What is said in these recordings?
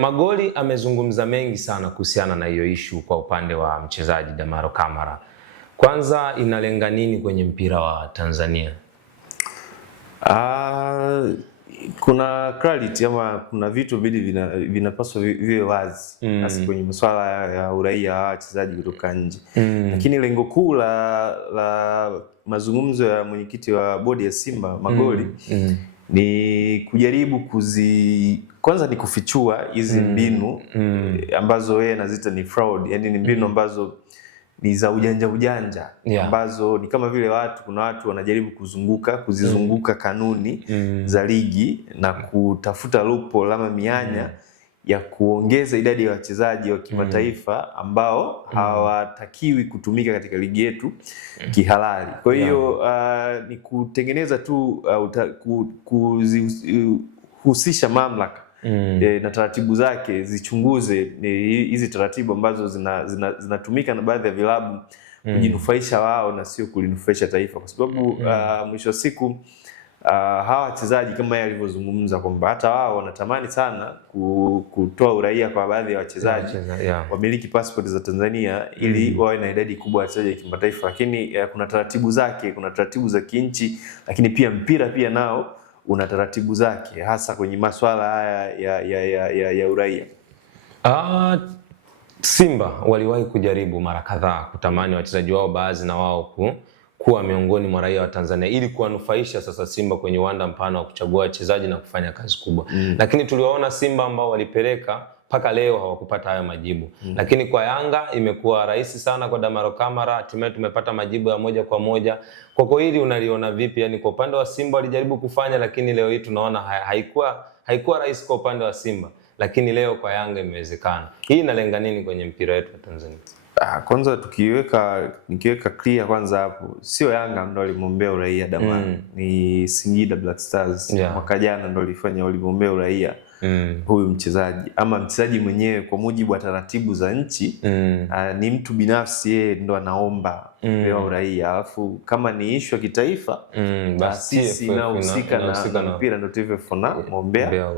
Magoli amezungumza mengi sana kuhusiana na hiyo issue kwa upande wa mchezaji Damaro Kamara. Kwanza inalenga nini kwenye mpira wa Tanzania? Kuna clarity ama kuna vitu vinapaswa viwe wazi hasa kwenye masuala ya uraia wa wachezaji kutoka nje. Lakini lengo kuu la mazungumzo ya mwenyekiti wa bodi ya Simba Magoli ni kujaribu kwanza ni kufichua hizi mbinu ambazo yeye anazita ni fraud, yani ni mbinu ambazo ni za ujanja ambazo ni kama vile kuna watu wanajaribu kuzizunguka kanuni za ligi na kutafuta loophole ama mianya ya kuongeza idadi ya wachezaji wa kimataifa ambao hawatakiwi kutumika katika ligi yetu kihalali. Kwa hiyo ni kutengeneza tu kuzihusisha mamlaka na taratibu zake zichunguze hizi taratibu ambazo zinatumika na baadhi ya vilabu kujinufaisha wao na sio kulinufaisha taifa, kwa sababu mwisho wa siku hawa wachezaji kama yeye alivyozungumza kwamba hata wao wanatamani sana kutoa uraia kwa baadhi ya wachezaji wamiliki passport za Tanzania ili wawe na idadi kubwa ya wachezaji wa kimataifa, lakini kuna taratibu zake, kuna taratibu za kinchi, lakini pia mpira pia nao una taratibu zake hasa kwenye masuala haya ya uraia. Simba waliwahi kujaribu mara kadhaa kutamani wachezaji wao baadhi na wao kuwa miongoni mwa raia wa Tanzania ili kuwanufaisha sasa Simba kwenye uwanda mpana wa kuchagua wachezaji na kufanya kazi kubwa. Lakini tuliwaona Simba ambao walipeleka mpaka leo hawakupata hayo majibu. Lakini kwa Yanga imekuwa rahisi sana kwa Damaro Kamara, hatimaye tumepata majibu ya moja kwa moja. Kwa hili unaliona vipi? Yani kwa upande wa Simba walijaribu kufanya, lakini leo hii tunaona haikuwa rahisi kwa upande wa Simba, lakini leo kwa Yanga imewezekana. Hii inalenga nini kwenye mpira wetu wa Tanzania? Kwanza nikiweka clear kwanza hapo, sio Yanga ndo alimwombea uraia Damaro, ni Singida Black Stars mwaka jana ndo walimwombea uraia huyu mchezaji, ama mchezaji mwenyewe kwa mujibu wa taratibu za nchi ni mtu binafsi, yeye ndo anaomba kupewa uraia. Alafu kama ni issue ya kitaifa basi sisi inahusika na mpira ndo TFF na muombea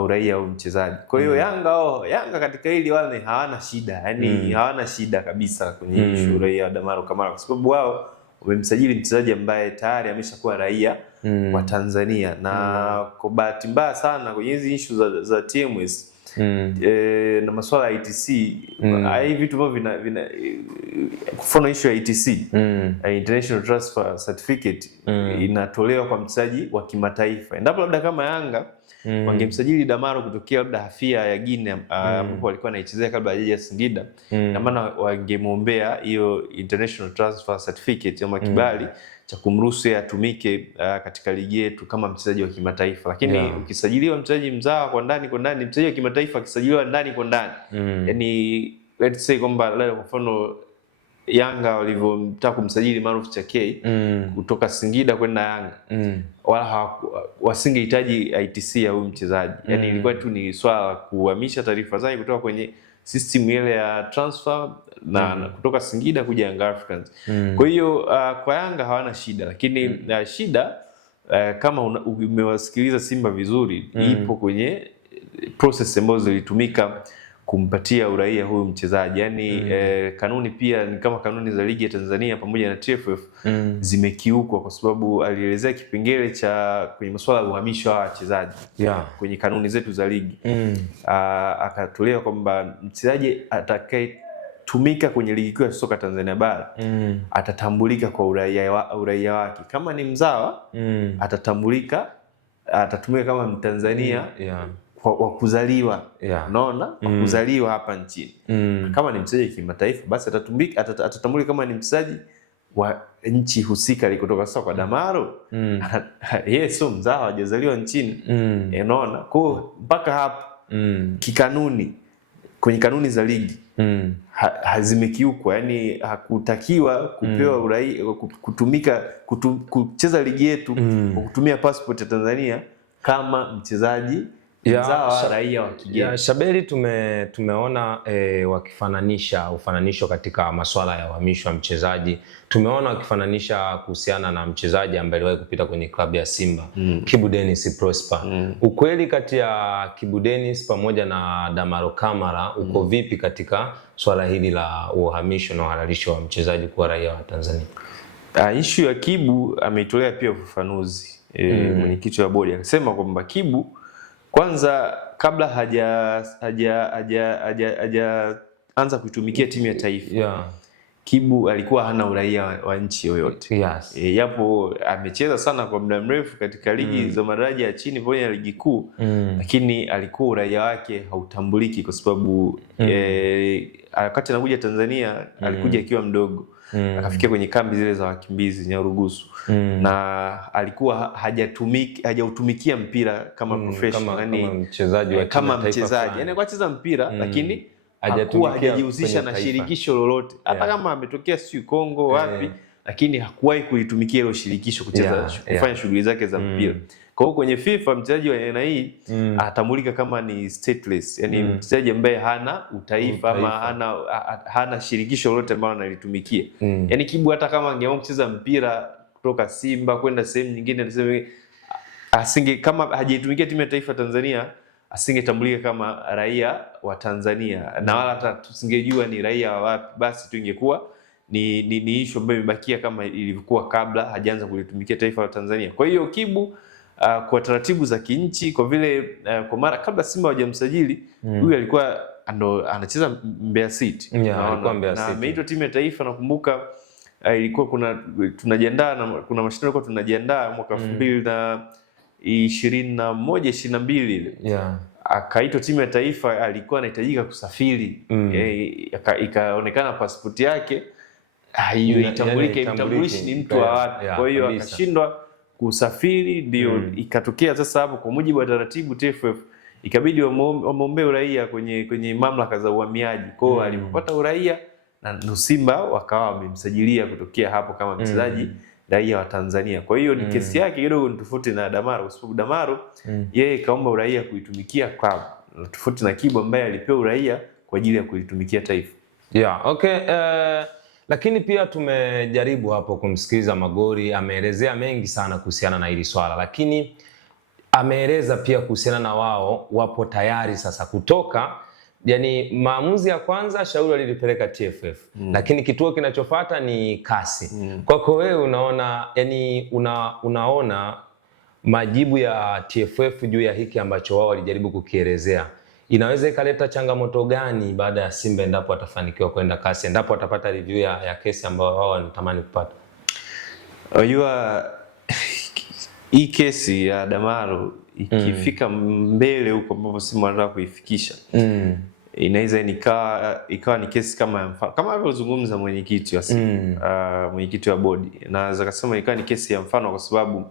uraia huyu mchezaji. Kwa hiyo Yanga katika hili wale hawana shida, yani hawana shida kabisa kwenye issue uraia wa Damaro Kamara, kwa sababu wao wamemsajili mchezaji ambaye tayari ameshakuwa raia wa Tanzania. Na kwa bahati mbaya sana kwenye hizi issue za TMS na masuala ya ITC, hivi vitu ambavyo kufanya issue ya ITC, International Transfer Certificate, inatolewa kwa mchezaji wa kimataifa. Endapo labda kama Yanga wangemsajili Damaro kutokea labda Hafia ya Guinea ambapo walikuwa anaichezea kabla hajaja Singida, na maana wangemwombea hiyo International Transfer Certificate ama kibali cha kumruhusu yeye atumike katika ligi yetu kama mchezaji wa kimataifa. Lakini ukisajiliwa mchezaji mzawa kwa ndani, mchezaji wa kimataifa akisajiliwa ndani kwa ndani, yani let's say kwamba kwa mfano Yanga walivyotaka kumsajili Maruf Chakei kutoka Singida kwenda Yanga, wala wasingehitaji ITC ya huyu mchezaji. Yani ilikuwa tu ni swala la kuhamisha taarifa zake kutoka kwenye system ile ya transfer na kutoka Singida kuja Young Africans. Kwa hiyo kwa Yanga hawana shida, lakini shida kama umewasikiliza Simba vizuri, ipo kwenye process ambazo zilitumika kumpatia uraia huyu mchezaji. Yani kanuni pia ni kama kanuni za ligi ya Tanzania pamoja na TFF zimekiukwa, kwa sababu alielezea kipengele cha kwenye masuala ya uhamisho wa wachezaji kwenye kanuni zetu za ligi. Akatolewa kwamba mchezaji atakayetumika kwenye ligi kuu ya soka Tanzania bara atatambulika kwa uraia wake. Kama ni mzawa atatambulika, atatumika kama Mtanzania wa kuzaliwa, unaona, wa kuzaliwa hapa nchini. Kama ni mchezaji kimataifa basi atatambulika kama ni mchezaji wa nchi husika alikotoka. Sasa kwa Damaro yeye sio mzawa, hajazaliwa nchini, unaona. Kwa mpaka hapo kikanuni, kwenye kanuni za ligi hazimekiukwa, yani hakutakiwa kupewa uraia, kucheza ligi yetu kwa kutumia passport ya Tanzania kama mchezaji mzawa raia wa kigeni. Shabeli tumeona wakifananisha ufananisho katika masuala ya uhamisho wa mchezaji. Tumeona wakifananisha kuhusiana na mchezaji ambaye aliwahi kupita kwenye klabu ya Simba, Kibu Denis Prosper. Ukweli kati ya Kibu Denis pamoja na Damaro Kamara uko vipi katika swala hili la uhamisho na uhalalisho wa mchezaji kuwa raia wa Tanzania? Issue ya Kibu ameitolea pia ufafanuzi mwenyekiti wa bodi, akasema kwamba Kibu kwanza kabla hajaanza kuitumikia timu ya taifa, Kibu alikuwa hana uraia wa nchi yoyote. Yapo amecheza sana kwa muda mrefu katika ligi za madaraja ya chini pamoja na ligi kuu, lakini alikuwa uraia wake hautambuliki kwa sababu wakati anakuja Tanzania alikuja akiwa mdogo. Akafikia kwenye kambi zile za wakimbizi Nyarugusu, na alikuwa hajautumikia mpira kama professional, kama mchezaji wa kama mchezaji, yani alikuwa anacheza mpira lakini hakuwa hajajihusisha na shirikisho lolote, hata kama ametokea sio Kongo wapi, lakini hakuwahi kulitumikia hilo shirikisho kucheza kufanya shughuli zake za mpira. Kwa hiyo kwenye FIFA mchezaji wa aina hii atambulika kama ni stateless, yani mchezaji ambaye hana utaifa ama hana shirikisho lolote ambalo analitumikia. Yani Kibu hata kama angeamua kucheza mpira kutoka Simba kwenda sehemu nyingine, kama hajaitumikia timu ya taifa Tanzania, asingetambulika kama raia wa Tanzania, na wala hata tusingejua ni raia wa wapi. Basi tu ingekuwa ni issue ambayo imebakia kama ilivyokuwa kabla hajaanza kulitumikia taifa la Tanzania. Kwa hiyo Kibu kwa taratibu za kinchi, kwa vile kwa mara kabla Simba hawajamsajili, huyu alikuwa ndo anacheza Mbeya City, na ameitwa timu ya taifa. Nakumbuka ilikuwa tunajiandaa na kuna mashindano kwa tunajiandaa mwaka 2021-22 ile, akaitwa timu ya taifa. Alikuwa anahitajika kusafiri, ikaonekana pasipoti yake itambulishi ni mtu wa wapi. Kwa hiyo akashindwa kusafiri, ndio ikatokea sasa hapo, kwa mujibu wa taratibu TFF ikabidi wamuombe uraia kwenye mamlaka za uhamiaji. Kwa hiyo alipopata uraia, na Simba wakawa wamemsajilia kutokea hapo kama mchezaji raia wa Tanzania. Kwa hiyo ni kesi yake kidogo ni tofauti na Damaro, kwa sababu Damaro yeye kaomba uraia kuitumikia club, tofauti na Kibu ambaye alipewa uraia kwa ajili ya kuitumikia taifa. Lakini pia tumejaribu hapo kumsikiliza Magori, ameelezea mengi sana kuhusiana na hili swala, lakini ameeleza pia kuhusiana na wao wapo tayari sasa kutoka, yani maamuzi ya kwanza shauri alilipeleka TFF, lakini kituo kinachofuata ni kasi. Kwako wewe unaona, yani unaona majibu ya TFF juu ya hiki ambacho wao walijaribu kukielezea inaweza ikaleta changamoto gani baada ya Simba endapo atafanikiwa kwenda kasi, endapo atapata review ya kesi ambayo wao wanatamani kupata? Unajua hii kesi ya Damaro ikifika mbele huko ambapo Simba wanataka kuifikisha, inaweza ikawa ni kesi kama ya mfano, kama alivyozungumza mwenyekiti wa Simba, mwenyekiti wa bodi, naweza kusema ikawa ni kesi ya mfano kwa sababu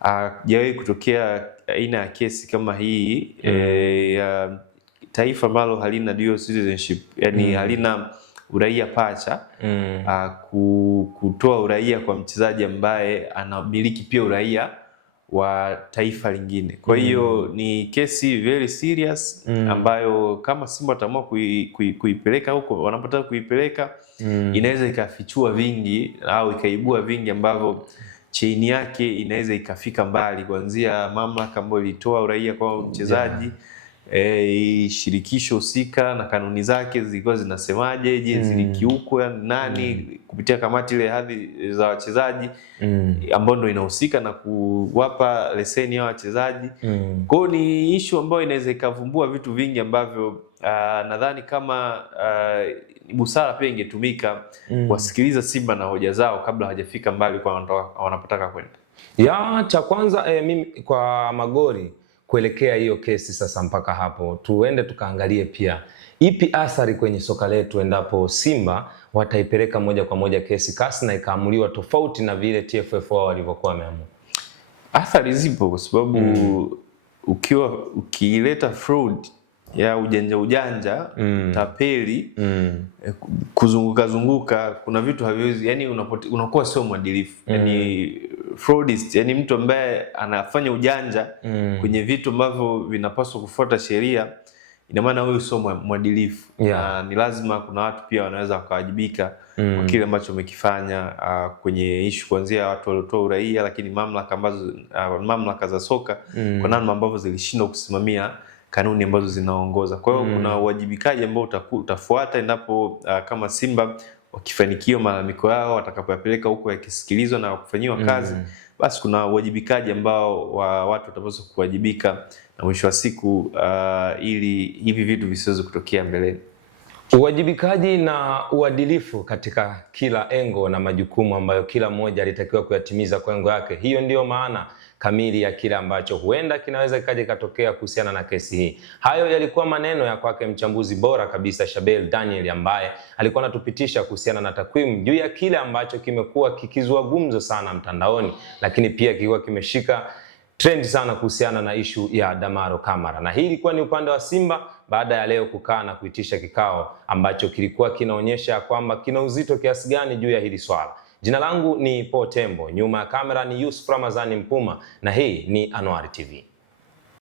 hajawahi kutokea aina ya kesi kama hii ya taifa ambalo halina dual citizenship, yani halina uraia pacha, kutoa uraia kwa mchezaji ambaye anamiliki pia uraia wa taifa lingine. Kwa hiyo ni kesi very serious ambayo kama Simba wataamua kuipeleka huko wanapotaka kuipeleka, inaweza ikafichua vingi au ikaibua vingi ambavyo chain yake inaweza ikafika mbali, kuanzia mamlaka ambayo ilitoa uraia kwa mchezaji, shirikisho husika na kanuni zake zilikuwa zinasemaje, je, zilikiukwa nani kupitia kamati ile hadhi za wachezaji ambao ndio inahusika na kuwapa leseni ya wachezaji. Kwa hiyo ni issue ambayo inaweza ikavumbua vitu vingi ambavyo nadhani kama ni busara pia ingetumika wasikiliza Simba na hoja zao kabla hawajafika mbali kwa wanapotaka kwenda. Cha kwanza mimi kwa Magori kuelekea hiyo kesi sasa, mpaka hapo tuende tukaangalie pia ipi athari kwenye soka letu endapo Simba wataipeleka moja kwa moja kesi kasi na ikaamuliwa tofauti na vile TFF wao walivyokuwa wameamua. Athari zipo kwa sababu ukiileta fraud ya ujanja tapeli, kuzunguka kuna vitu haviwezi, yani unakuwa sio mwadilifu. Yani fraudist, yani mtu ambaye anafanya ujanja kwenye vitu ambavyo vinapaswa kufuata sheria, ina maana huyu sio mwadilifu. Ni lazima kuna watu pia wanaweza wakawajibika kwa kile ambacho wamekifanya kwenye issue, kuanzia watu waliotoa uraia, lakini mamlaka za soka kwa namna ambavyo zilishindwa kusimamia kanuni ambazo zinaongoza. Kwa hiyo kuna uwajibikaji ambao utafuata endapo kama Simba wakifanikiwa malalamiko yao watakapoyapeleka huko yakisikilizwa na kufanyiwa kazi, basi kuna uwajibikaji ambao watu watapaswa kuwajibika, na mwisho wa siku ili hivi vitu visiweze kutokea mbeleni. Uwajibikaji na uadilifu katika kila engo na majukumu ambayo kila mmoja alitakiwa kuyatimiza kwa engo yake. Hiyo ndiyo maana kamili ya kile ambacho huenda kinaweza kikaja katokea kuhusiana na kesi hii. Hayo yalikuwa maneno ya kwake mchambuzi bora kabisa Shabel Daniel, ambaye alikuwa anatupitisha kuhusiana na takwimu juu ya kile ambacho kimekuwa kikizua gumzo sana mtandaoni, lakini pia kilikuwa kimeshika trend sana kuhusiana na ishu ya Damaro Kamara. Na hii ilikuwa ni upande wa Simba baada ya leo kukaa na kuitisha kikao ambacho kilikuwa kinaonyesha kwamba kina uzito kiasi gani juu ya hili swala. Jina langu ni Paul Tembo, nyuma ya kamera ni Yusuf Ramazani Mpuma, na hii ni Anwar TV.